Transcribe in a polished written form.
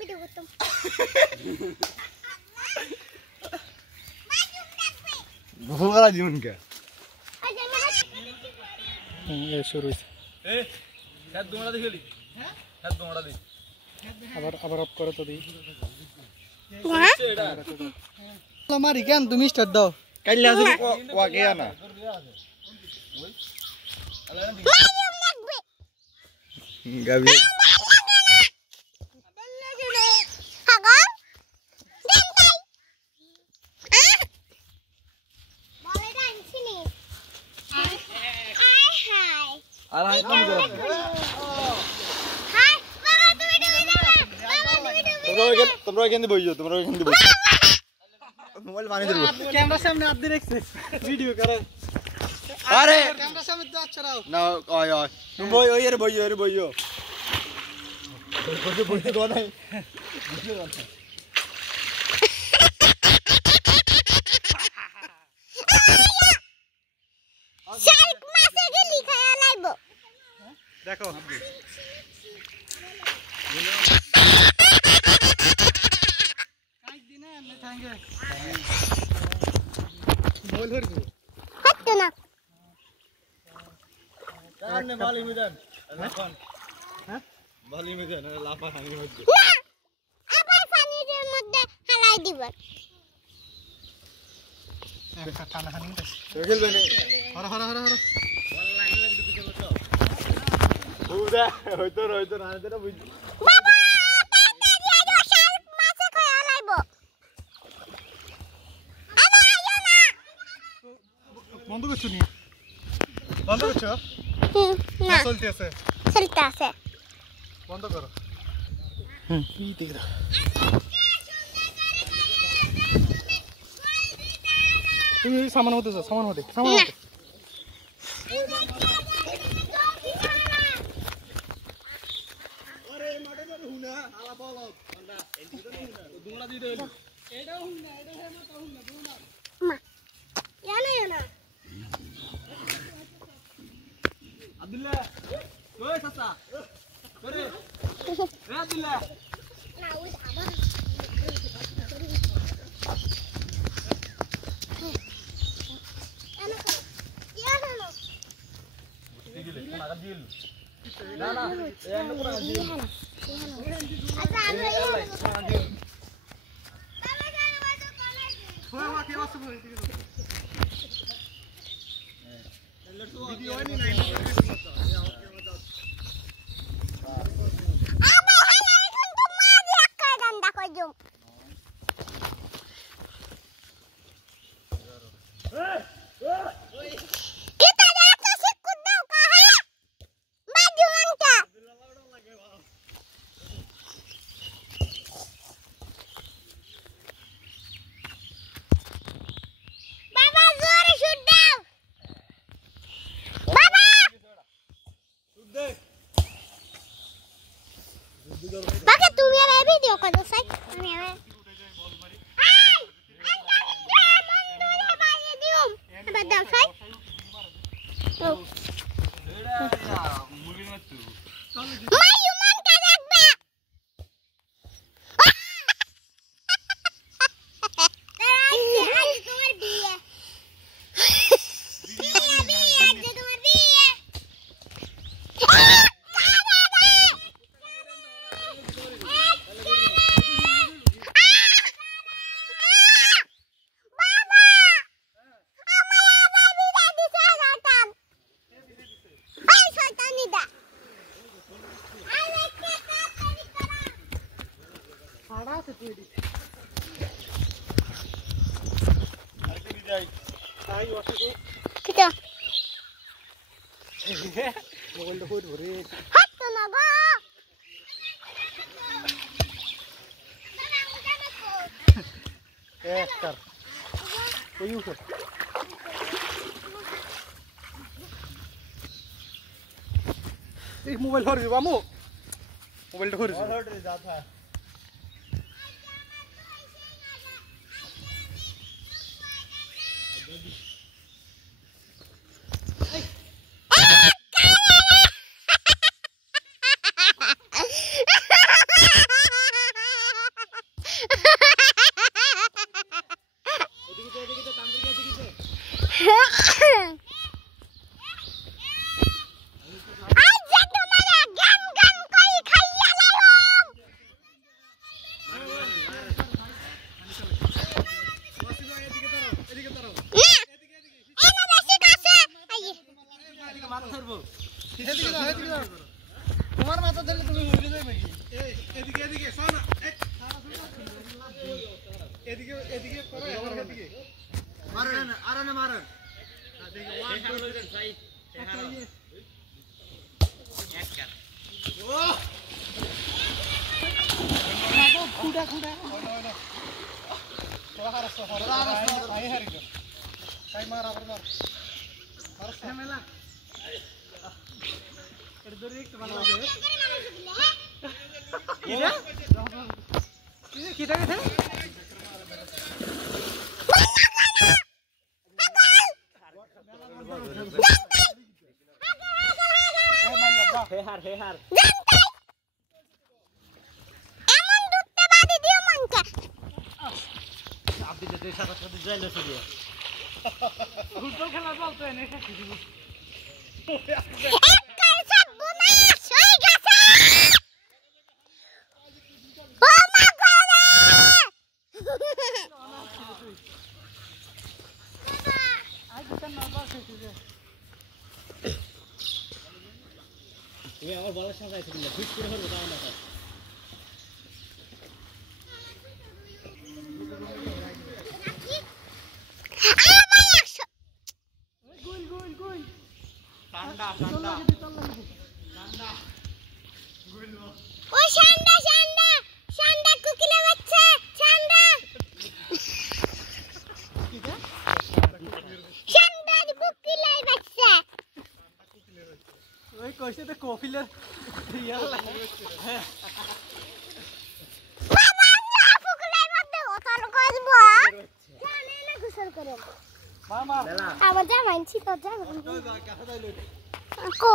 video করতাম ভোগলা জীবন কে এই শুরু হইছে এই হাত দোমড়া দিলি হ্যাঁ হাত দোমড়া দি আবার অফ করো তো দি মারি কেন তুমি স্টার্ট দাও কাইলে আসি ওয়াকে না গাবি আর হাই কম করো হাই বাবা তোমরা এখানে বইও তোমরা এখানে বইও মোবাইল বানিয়ে দেব ক্যামেরা সামনে আপ দিয়ে রাখছে ভিডিও করে আরে ক্যামেরা সামনে তো আচ্ছা রাও না ওই ওই তুমি বই ওই এর বইও তোর বইতে দো নাই শার্ক মাছে গেলি খায়া লাইবো দেখো কাই দিনে এমনি থাঙ্গে বল হরি হচ্ছে না কানে মালি মিদান লাফান হ্যাঁ মালি মিদান লাফা হানি হচ্ছে না আবার পানির মধ্যে হালাই দিবেন একটা ঠান্ডা হানি দে খেলবে না হর হর হর হর বুদা হয়তো না এটা বুঝ বাবা তাড়াতাড়ি আইও শার্ক মাছে খায়া লাইবো আবার আইও না বন্ধ করছো নি বন্ধ করছো না চলতে আছে চলতে আছে বন্ধ করো কি দেখ তুমি সামান হতে যাও সামান হতে আরে মাঠে তো হুনা আলা বলো বান্দা দুমড়া দি দেলি এটা হুনা এটা হে মত হুনা দুনা মা ইয়ানা আব্দুল্লাহ ওই চাচা করে রে আব্দুল্লাহ না ওই আবার দিলে কোনা দিল না না এন্ড কোনা দিল আচ্ছা আমরা কোনা দিল বাবা জানো বাজো কলেজ হয় ওয়া কে বাসু হই দিল ভিডিও আনি নাই আবা হালা এখন তো মাঝে একটা ডান্ডা কইজুম কিতা একটা শিক্ষু দাও কাহা বাজু আনটা বাবা জোরে শুট দাও বাবা দে বাবা তুমি আর এই ভিডিও করো সাই আমি আর এবার দাও সাই এড়া মুভি মত মাইয়ু মনটা রাখবা আজ তোমার বিয়ে আজ তোমার বিয়ে সাড়া আছে তুই দি আর কি যাই তাই ওয়াসে কিটা মোবাইলটা কই ধরে হাত না গো একটা ওই উঠো এই মোবাইল ধরে দিব আমু মোবাইলটা ধরে দিব और हट जाता है নাকি এদিকে এদিকে শোনা এদিকে এদিকে করে এদিকে মারেন আরানে মারেন দেখি 1 2 3 সাই এক কার ও লাগো খুঁড়া খুঁড়া তোরা হারছ আই হারি গো কাই মার আবার মার আর সামেলা এর দরে একটু ভালো লাগে কি রে কি দেখে হে হার এমন দুধটা বাদি দিও মনকে আপনি যে সাথে সাথে যাইলে চলে ফুটবল খেলা চলতো এনে খাচ্ছি দিব একবার সব বোনাস হয়ে গেছে ও মা গো আই দুটা নাম্বার খেতে দে তুমি আমার বলার সাথে আইছো না ফিট করে হলো দাও না ঠান্ডা ও ঠান্ডা ঠান্ডা ঠান্ডা কুকিলে বাচ্চা ঠান্ডা ঠান্ডা কুকিলে বাচ্চা ওই কইছে তো কফিলের ইয়ার লাগে বাবা না কুকিলের মধ্যে ওতল করব জানে না গোসল করে মামা আমার যা মানছি তো যা কাছে যাইলো কো